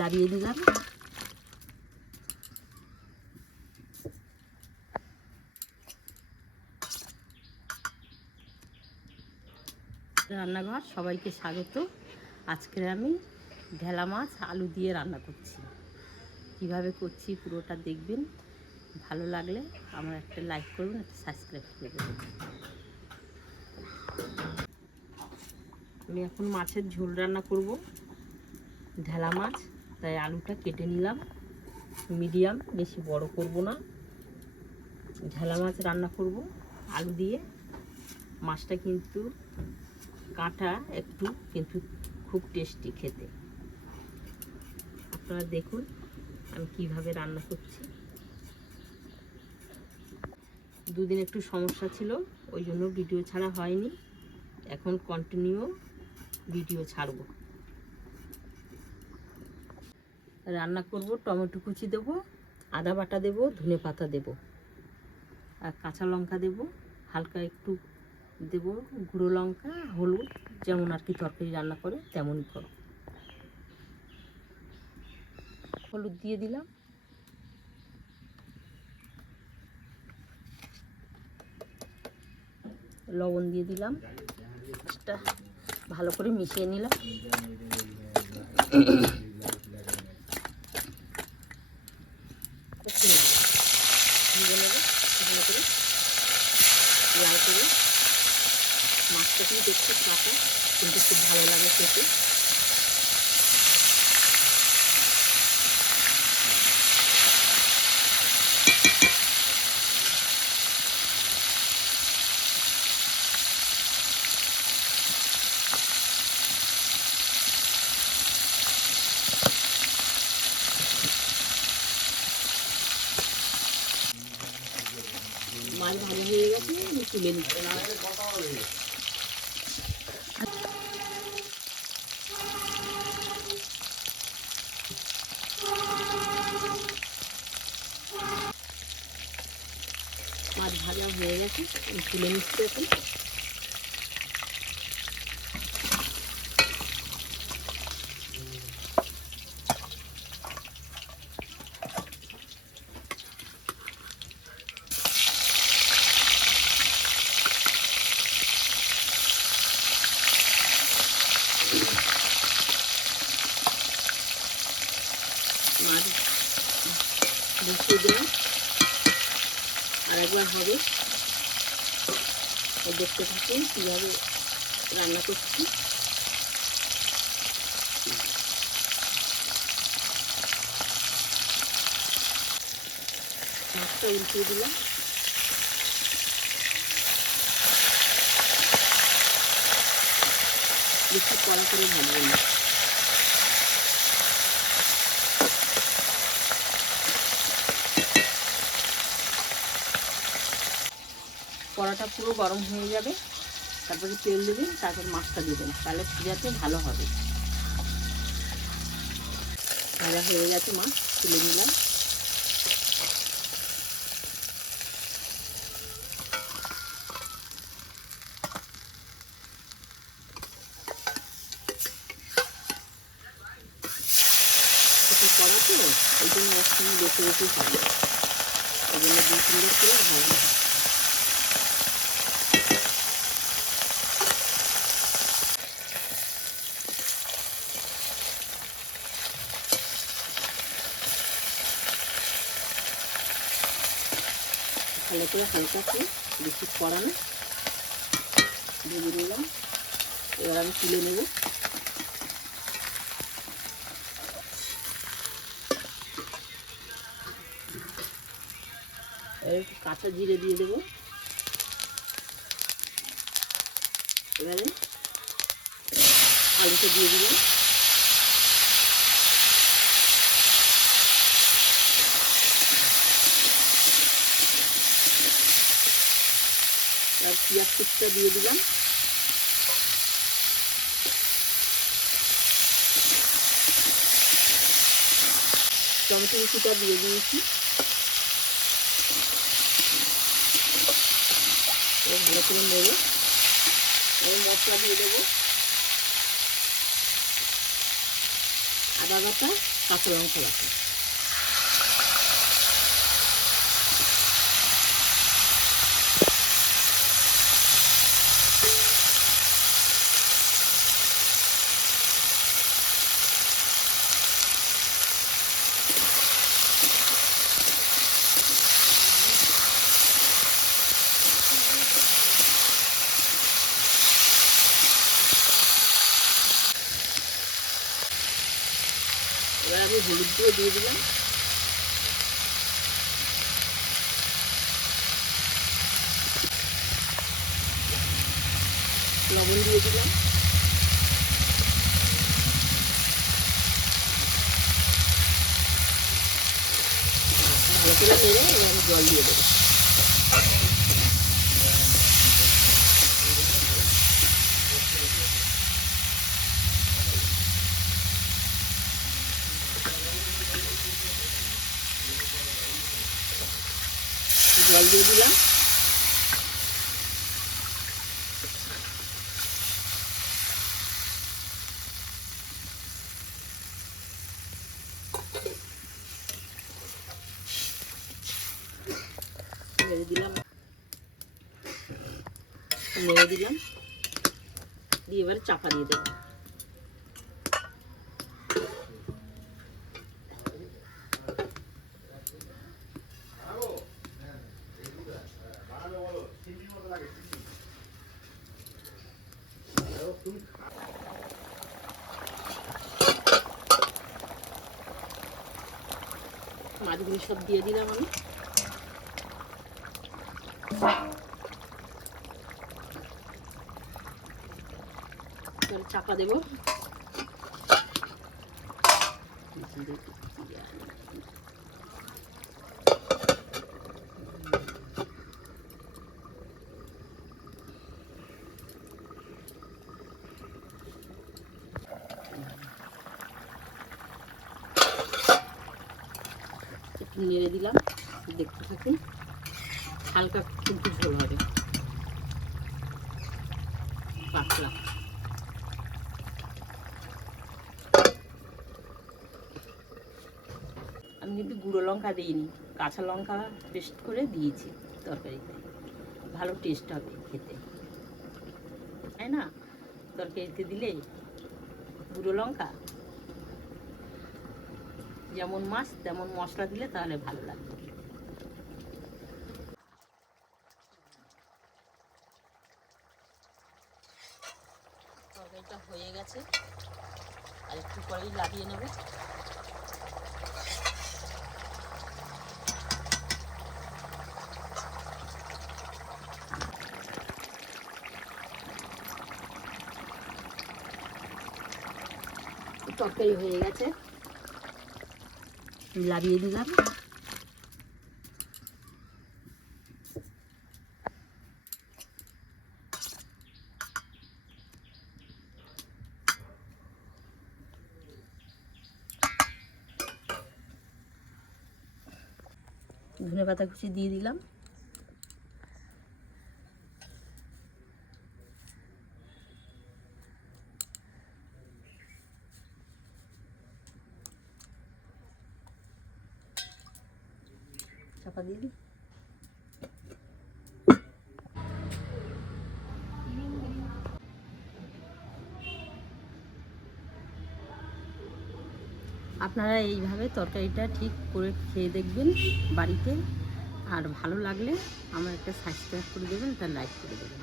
লাড়িয়ে দিলাম। রান্নাঘর, সবাইকে স্বাগত। আজকে আমি ঢেলা মাছ আলু দিয়ে রান্না করছি। কিভাবে করছি পুরোটা দেখবেন। ভালো লাগলে আমার একটা লাইক করবেন, একটা সাবস্ক্রাইব করে দেবেন। আমি এখন মাছের ঝোল রান্না করব, ঢেলা মাছ, তাই আলুটা কেটে নিলাম মিডিয়াম, বেশি বড় করব না। ঢেলা মাছ রান্না করব আলু দিয়ে। মাছটা কিন্তু কাঁটা একটু, কিন্তু খুব টেস্টি খেতে। আপনারা দেখুন আমি কিভাবে রান্না করছি। দুদিন একটু সমস্যা ছিল, ওই জন্য ভিডিও ছাড়া হয়নি। এখন কন্টিনিউ ভিডিও ছাড়ব। রান্না করব, টমেটো কুচি দেবো, আদা বাটা দেবো, ধনে পাতা দেবো, আর কাঁচা লঙ্কা দেবো, হালকা একটু দেবো গুঁড়ো লঙ্কা, হলুদ, যেমন আর কি তরকারি রান্না করে তেমনই করো। হলুদ দিয়ে দিলাম, লবণ দিয়ে দিলাম, মাছটা ভালো করে মিশিয়ে নিলাম। লাল করে মাছটা কিন্তু দেখতে কাটা, কিন্তু খুব ভালো লাগে খেতে। মাছ ভালো হয়ে গেছে, আমি তুলে নিচ্ছি। মাছ ভাজা হয়ে গেছে, আমি তুলে নিচ্ছি এখন। মাছ বসিয়ে দিলাম, আর একবার হবে। দেখতে থাকুন কীভাবে রান্না করছি। মাছটা উল্টিয়ে দিলাম, বেশি কড়া করে ভাজবো না। কড়াটা পুরো গরম হয়ে যাবে, তারপরে তেল দেবেন, তারপর মাছটা দেবেন, তাহলে যাতে ভালো হবে। ভাজা হয়ে গেছে, মাছ তুলে নিলাম। কড়া তো ওই জন্য একসঙ্গে বেশি বেশি হবে, ওই জন্য 2-3 করে ভাজা। ভালো করে হালকা করে, বেশি কড়া না, ভেজে নিলাম। এবার আমি তুলে নেব। একটু কাঁচা জিরে দিয়ে দেবো। এবারে আলুটা দিয়ে দিলাম। আর পেঁয়াজ কুচটা দিয়ে দিলাম। টমেটো কুচিটা দিয়ে দিয়েছি। ভালো করে নেড়ে মশলা দিয়ে দেবো। আদা বাটা, কাঁচা লঙ্কা বাটা। এবার আমি হলুদ দিয়ে দিলাম, লবণ দিয়ে দিলাম, ভালো করে নেড়ে এবার আমি জল দিয়ে দেবো। জল দিয়ে দিলাম, নেড়ে দিলাম, নেড়ে দিলাম, দিয়ে এবারে চাপা দিয়ে দেবো। মাছগুলো সব দিয়ে দিলাম আমি, চাপা দেবো। একটু নেড়ে দিলাম, দেখতে থাকুন, হালকা কিন্তু ঝোল হবে, পাতলা। আমি কিন্তু গুঁড়ো লঙ্কা দিইনি, কাঁচা লঙ্কা পেস্ট করে দিয়েছি তরকারিতে, ভালো টেস্ট হবে খেতে, তাই না? তরকারিতে দিলে গুঁড়ো লঙ্কা, যেমন মাছ তেমন মশলা দিলে তাহলে ভালো লাগবে। তরকারিটা হয়ে গেছে, আর একটু পরেই লাগিয়ে নেব। তরকারি হয়ে গেছে, লাগিয়ে দিলাম। ধনে পাতা কুচি দিয়ে দিলাম, চাপা দিয়ে দিই। আপনারা এইভাবে তরকারিটা ঠিক করে খেয়ে দেখবেন বাড়িতে, আর ভালো লাগলে আমার একটা সাবস্ক্রাইব করে দেবেন, একটা লাইক করে দেবেন।